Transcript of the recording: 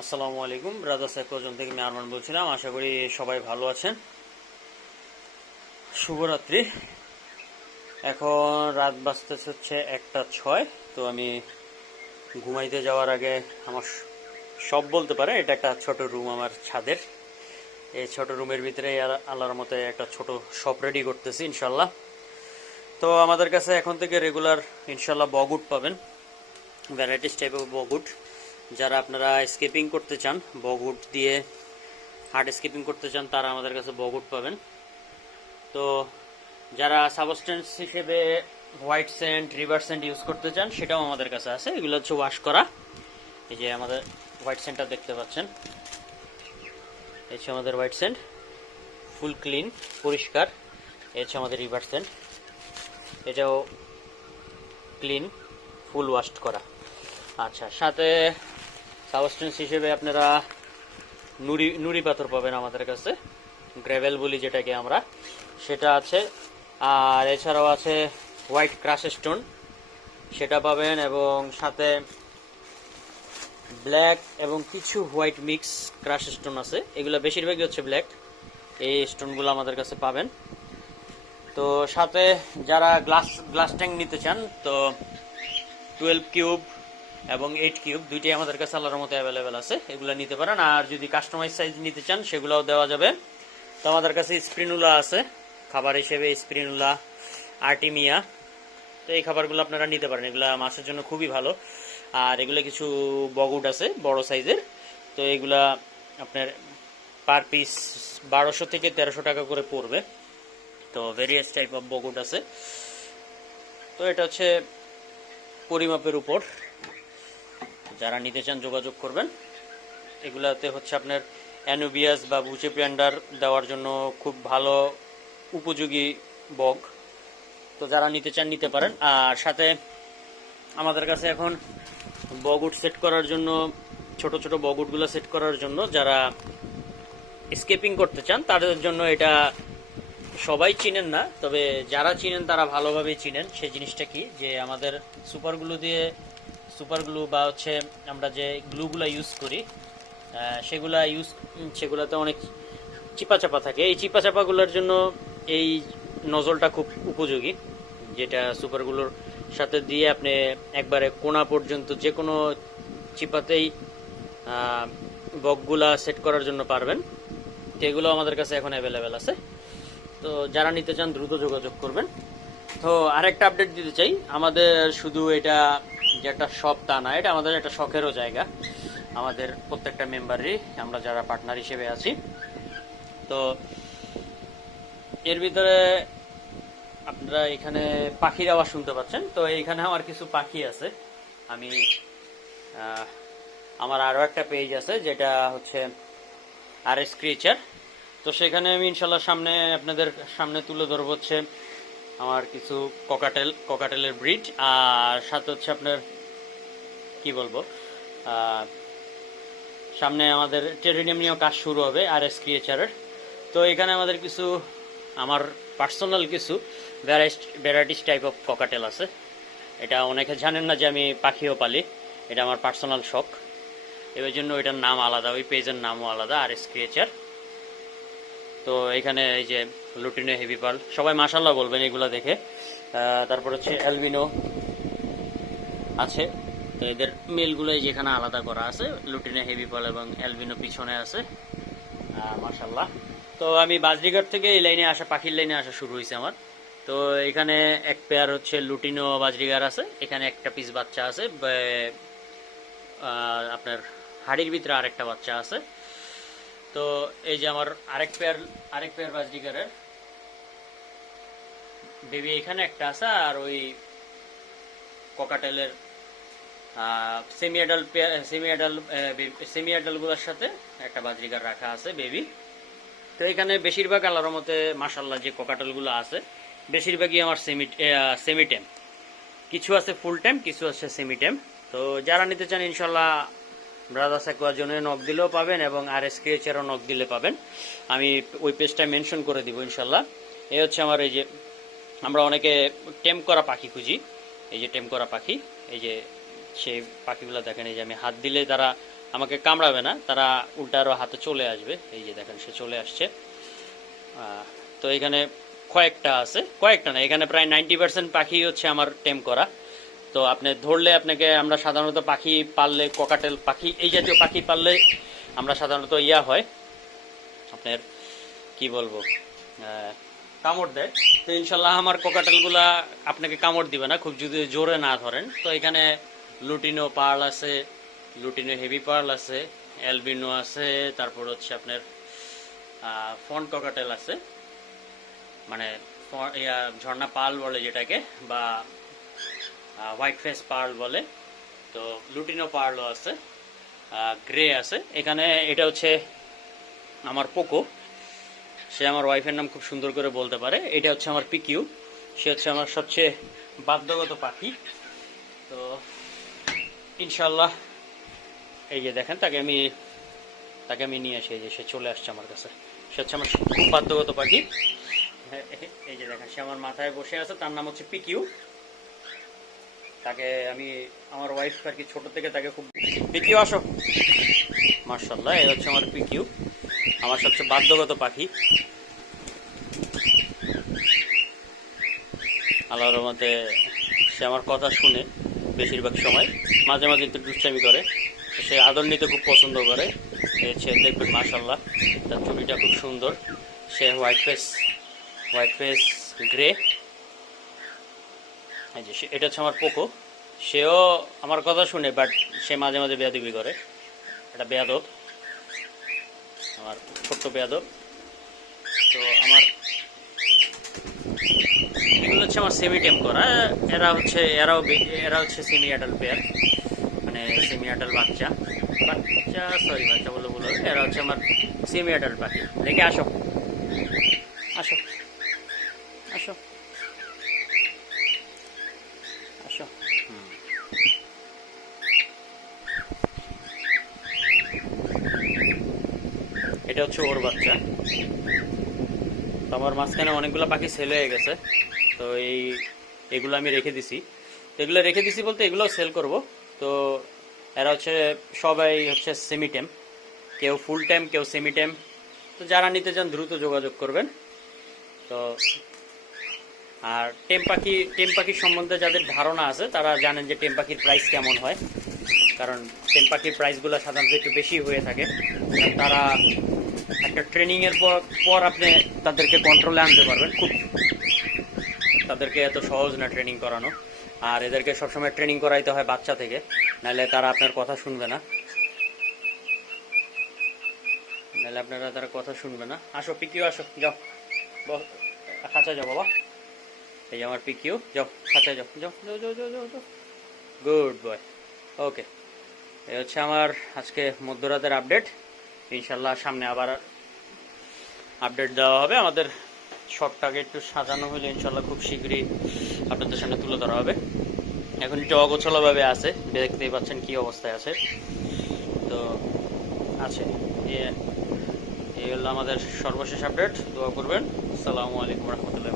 আসসালামু আলাইকুম। Brothers aquarium থেকে আমি আরমান বলছিলাম। আশা করি সবাই ভালো আছেন। শুভরাত্রি। এখন রাত বাজতেছে হচ্ছে 1:06। তো আমি ঘুমাইতে যাওয়ার আগে আমার সব বলতে পারে এটা একটা ছোট রুম আমার ছাদের। এই ছোট রুমের ভিতরে আল্লাহর মতে একটা ছোট শপ রেডি করতেছি ইনশাল্লাহ। তো আমাদের কাছে এখন থেকে রেগুলার ইনশাল্লাহ বগুড পাবেন, ভ্যারাইটিস টাইপের বগুড। যারা আপনারা স্কেপিং করতে চান, বগুড দিয়ে হার্ড স্কেপিং করতে চান, তারা আমাদের কাছে বগুড পাবেন। তো যারা সাবস্টেন্স হিসেবে white sand, river sand use করতে চান, সেটাও আমাদের কাছে আছে। এগুলো হচ্ছে ওয়াশ করা। এই যে আমাদের হোয়াইট স্যান্ডটা দেখতে পাচ্ছেন, এই হচ্ছে আমাদের হোয়াইট স্যান্ড, ফুল ক্লিন, পরিষ্কার। এই হচ্ছে আমাদের রিভার স্যান্ড, এটাও ক্লিন, ফুল ওয়াশ করা। আচ্ছা, সাথে সাবস্টেন্স হিসেবে আপনারা নুড়ি নুড়ি পাথর পাবেন আমাদের কাছে, গ্রেভেল বলি যেটাকে আমরা, সেটা আছে। আর এছাড়াও আছে হোয়াইট ক্রাশ স্টোন, সেটা পাবেন। এবং সাথে ব্ল্যাক এবং কিছু হোয়াইট মিক্স ক্রাশ স্টোন আছে। এগুলো বেশিরভাগই হচ্ছে ব্ল্যাক। এই স্টোনগুলো আমাদের কাছে পাবেন। তো সাথে যারা গ্লাস ট্যাঙ্ক নিতে চান, তো 12 কিউব এবং 8 কিউব দুইটাই আমাদের কাছে আল্লাহর মতো অ্যাভেলেবেল আছে। এগুলো নিতে পারেন। আর যদি কাস্টমাইজ সাইজ নিতে চান, সেগুলোও দেওয়া যাবে। তো আমাদের কাছে স্প্রিনুলা আছে খাবার হিসেবে, স্প্রিনুলা, আর্টিমিয়া। তো এই খাবারগুলো আপনারা নিতে পারেন, এগুলো মাছের জন্য খুবই ভালো। আর এগুলো কিছু বগুড আছে বড় সাইজের। তো এগুলা আপনার পার পিস 1200 থেকে 1300 টাকা করে পড়বে। তো ভেরিয়াস টাইপ অফ বগুড আছে। তো এটা হচ্ছে পরিমাপের উপর। যারা নিতে চান যোগাযোগ করবেন। এগুলাতে হচ্ছে আপনার অ্যানুবিয়াস বা বুচে প্যান্ডার দেওয়ার জন্য খুব ভালো উপযোগী বগ। তো যারা নিতে চান নিতে পারেন। আর সাথে আমাদের কাছে এখন বগুড সেট করার জন্য, ছোট ছোট বগুডগুলো সেট করার জন্য যারা স্কেপিং করতে চান, তাদের জন্য এটা সবাই চিনেন না, তবে যারা চিনেন তারা ভালোভাবেই চিনেন। সেই জিনিসটা কি, যে আমাদের সুপার গ্লু বা হচ্ছে আমরা যে গ্লুগুলো ইউজ করি, সেগুলোতে অনেক চিপা চাপা থাকে। এই চিপা চাপাগুলোর জন্য এই নজলটা খুব উপযোগী, যেটা সুপারগুলোর সাথে দিয়ে আপনি একবারে কোনা পর্যন্ত যে কোনো চিপাতেই বকগুলা সেট করার জন্য পারবেন। তো এগুলো আমাদের কাছে এখন অ্যাভেলেবেল আছে। তো যারা নিতে চান দ্রুত যোগাযোগ করবেন। তো আরেকটা আপডেট দিতে চাই, আমাদের শুধু এটা যে একটা শপ তা না, এটা আমাদের একটা শখেরও জায়গা। আমাদের প্রত্যেকটা মেম্বারই, আমরা যারা পার্টনার হিসেবে আছি। তো এর ভিতরে আপনারা এখানে পাখির আওয়াজ শুনতে পাচ্ছেন। তো এইখানে আমার কিছু পাখি আছে। আমি আমার আরও একটা পেজ আছে যেটা হচ্ছে RS ক্রিয়েচার। তো সেখানে আমি ইনশাল্লাহ আপনাদের সামনে তুলে ধরবো হচ্ছে আমার কিছু ককাটেলের ব্রিড। আর সাথে হচ্ছে আপনার কি বলবো, সামনে আমাদের টেরিনিয়াম নিয়েও কাজ শুরু হবে RS ক্রিয়েচারের। তো এখানে আমাদের কিছু আমার পার্সোনাল কিছু ভ্যারাইটিস টাইপ অফ ককাটেল আছে। এটা অনেকে জানেন না যে আমি পাখিও পালি, এটা আমার পার্সোনাল শখ। এর জন্য এটার নাম আলাদা, ওই পেজের নামও আলাদা, RS ক্রিয়েচার। তো এখানে এই যে লুটিনো হেভি পার্ল, সবাই মাশাল্লাহ বলবেন এগুলো দেখে। তারপর হচ্ছে অ্যালবিনো আছে। তো এদের মেলগুলো যেখানে আলাদা করা আছে, লুটিনো হেভি পার্ল এবং অ্যালবিনো পিছনে আছে, মাশাল্লাহ। তো আমি বাজরিঘাট থেকে এই লাইনে আসা, পাখির লাইনে আসা শুরু হয়েছে আমার। তো এখানে এক পেয়ার হচ্ছে লুটিনো বাজরিগার আছে, এখানে একটা পিস বাচ্চা আছে, আপনার হাড়ির ভিতরে আরেকটা বাচ্চা আছে। তো এই যে আমার আরেক পেয়ার বাজরিগারের বেবি এখানে একটা আছে। আর ওই ককাটেলের সেমি অ্যাডাল্টগুলোর সাথে একটা বাজরিগার রাখা আছে বেবি। তো এখানে বেশিরভাগ আল্লাহর মতে মাশাল্লাহ যে ককাটেলগুলো আছে, বেশিরভাগই আমার সেমি টেম। কিছু আছে ফুল টাইম, কিছু আছে সেমি টেম। তো যারা নিতে চান ইনশাল্লাহ ব্রাদার্স অ্যাকোয়ারিয়ামে নক দিলেও পাবেন এবং RS ক্রিয়েচারও নক দিলে পাবেন। আমি ওই পেজটা মেনশন করে দিব ইনশাল্লাহ। এই হচ্ছে আমার, এই যে আমরা অনেকে টেম করা পাখি খুঁজি, এই যে টেম করা পাখি, এই যে সেই পাখিগুলো দেখেন, এই যে আমি হাত দিলে তারা আমাকে কামড়াবে না, তারা উল্টা আরও হাতে চলে আসবে। এই যে দেখেন সে চলে আসছে। তো এখানে কয়েকটা আছে, কয়েকটা না, এখানে প্রায় 90% পাখি হচ্ছে আমার টেম করা। তো আপনি ধরলে আপনাকে, আমরা সাধারণত পাখি পাললে, ককাটেল পাখি এই জাতীয় পাখি পাললে আমরা সাধারণত হয় আপনার কি বলবো, কামড় দেয়। তো ইনশাল্লাহ আমার ককাটেলগুলা আপনাকে কামড় দিবে না, খুব যদি জোরে না ধরেন। তো এখানে লুটিনো পার্ল আছে, লুটিনো হেভি পার্ল আছে, অ্যালবিনো আছে, তারপর হচ্ছে আপনার ফন্ট ককাটেল আছে, মানে ঝর্ণা পার্ল বলে যেটাকে, বা হোয়াইট ফেস পার্ল বলে। তো লুটিনো পার্লও আছে, গ্রে আছে এখানে। এটা হচ্ছে আমার পোকো, সে আমার ওয়াইফের নাম খুব সুন্দর করে বলতে পারে। এটা হচ্ছে আমার পিকিউ, সে হচ্ছে আমার সবচেয়ে বাধ্যগত পাখি। তো ইনশাল্লাহ এই যে দেখেন তাকে আমি নিয়ে আসি, এই যে সে চলে আসছে আমার কাছে। সে হচ্ছে আমার খুব বাধ্যগত পাখি। এই যে দেখেন সে আমার মাথায় বসে আছে, তার নাম হচ্ছে পিকিউ। তাকে আমি, আমার ওয়াইফ আর কি ছোট থেকে তাকে খুব, পিকিউ আসো, মার্শাল্লাহ। এই হচ্ছে আমার পিকিউ, আমার সবচেয়ে বাধ্যগত পাখি। আল্লাহর রহমতে সে আমার কথা শুনে বেশিরভাগ সময়, মাঝে মাঝে একটু দুষ্টামি করে। সে আদর নিতে খুব পছন্দ করে। সে দেখবেন মাশাল্লাহ তার চুড়িটা খুব সুন্দর। সে হোয়াইট ফেস গ্রে। এই যে এটা হচ্ছে আমার পোকো, সেও আমার কথা শুনে, বাট সে মাঝে মাঝে বেয়াদবি করে। এটা বেয়াদব, আমার ছোট্ট বেয়াদব। তো আমার এগুলো হচ্ছে আমার সেমি টেম করা। এরা হচ্ছে সেমি অ্যাডাল্ট পেয়ার, মানে সেমি অ্যাডাল্ট বাচ্চা, সরি বাচ্চা বলে এরা হচ্ছে আমার সেমি অ্যাডাল্ট পাখি। দেখে আসো আসো আসো আসো। এটা হচ্ছে ওর বাচ্চা। তো আমার মাঝখানে অনেকগুলো পাখি সেল হয়ে গেছে, তো এগুলো আমি রেখে দিছি। তো এগুলো রেখে দিছি বলতে এগুলো সেল করব। তো এরা হচ্ছে সবাই হচ্ছে সেমি টেম, কেউ ফুল টাইম, কেউ সেমি টাইম। তো যারা নিতে চান দ্রুত যোগাযোগ করবেন। তো আর টেম পাখির সম্বন্ধে যাদের ধারণা আছে তারা জানেন যে টেম পাখির প্রাইস কেমন হয়, কারণ টেম পাখির প্রাইসগুলো সাধারণত একটু বেশি হয়ে থাকে। তারা একটা ট্রেনিংয়ের পর আপনি তাদেরকে কন্ট্রোলে আনতে পারবেন খুব, তাদেরকে এত সহজ না ট্রেনিং করানো। আর এদেরকে সবসময় ট্রেনিং করাইতে হয় বাচ্চা থেকে, নাহলে তারা আপনার কথা শুনবে না, তারা কথা শুনবে না। আসো পিকিউ আসো, যাও খাঁচা যাও বাবা। এই যে আমার পিকিউ, যাও খাঁচা যাও, যাও যাও যাও যাও যাও যাও। Good boy. ওকে, এই হচ্ছে আমার আজকে মধ্যরাতের আপডেট। ইনশাল্লাহ সামনে আবার আপডেট দেওয়া হবে। আমাদের শপটাকে একটু সাজানো হলে ইনশাল্লাহ খুব শীঘ্রই আপনাদের সামনে তুলে ধরা হবে। এখন একটু অগোছালোভাবে আছে, দেখতেই পাচ্ছেন কি অবস্থায় আছে। তো আছে, এই হলো আমাদের সর্বশেষ আপডেট। দোয়া করবেন। আসসালামু আলাইকুম রহমতুল্লাহ।